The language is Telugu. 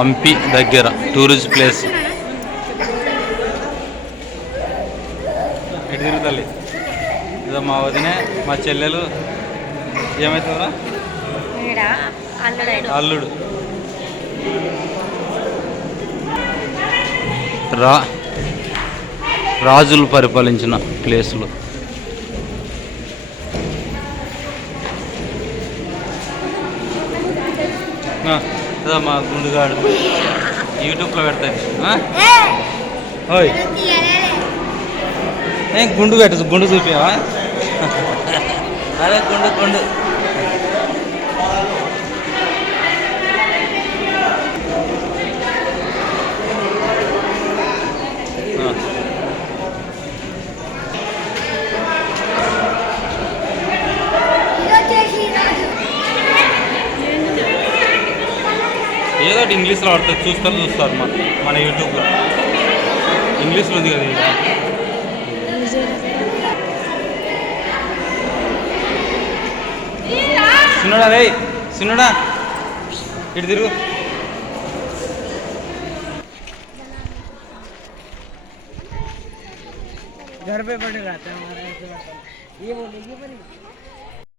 హంపి దగ్గర టూరిస్ట్ ప్లేస్. ఎటు తిరుగుతాలి ఇదో మా వదినే మా చెల్లెలు. ఏమవుతుందా అల్లుడు. రా రాజులు పరిపాలించిన ప్లేసులు. ఆ, మా గుండుగాడు యూట్యూబ్లో పెడతాయి ఓయ్ ఏం గుండు పెట్టు గుండు చూపించావా అదే గుండు గుండు ఏదో ఒకటి ఇంగ్లీష్లో పడుతుంది చూస్తారు చూస్తారు మన మన యూట్యూబ్లో ఇంగ్లీష్లో ఉంది కదా ఇది సినుడా రే సినుడా ఇటు తిరుగు घर पे पड़े रहते हैं हमारे ऐसे बर्तन ये बोलेगी पर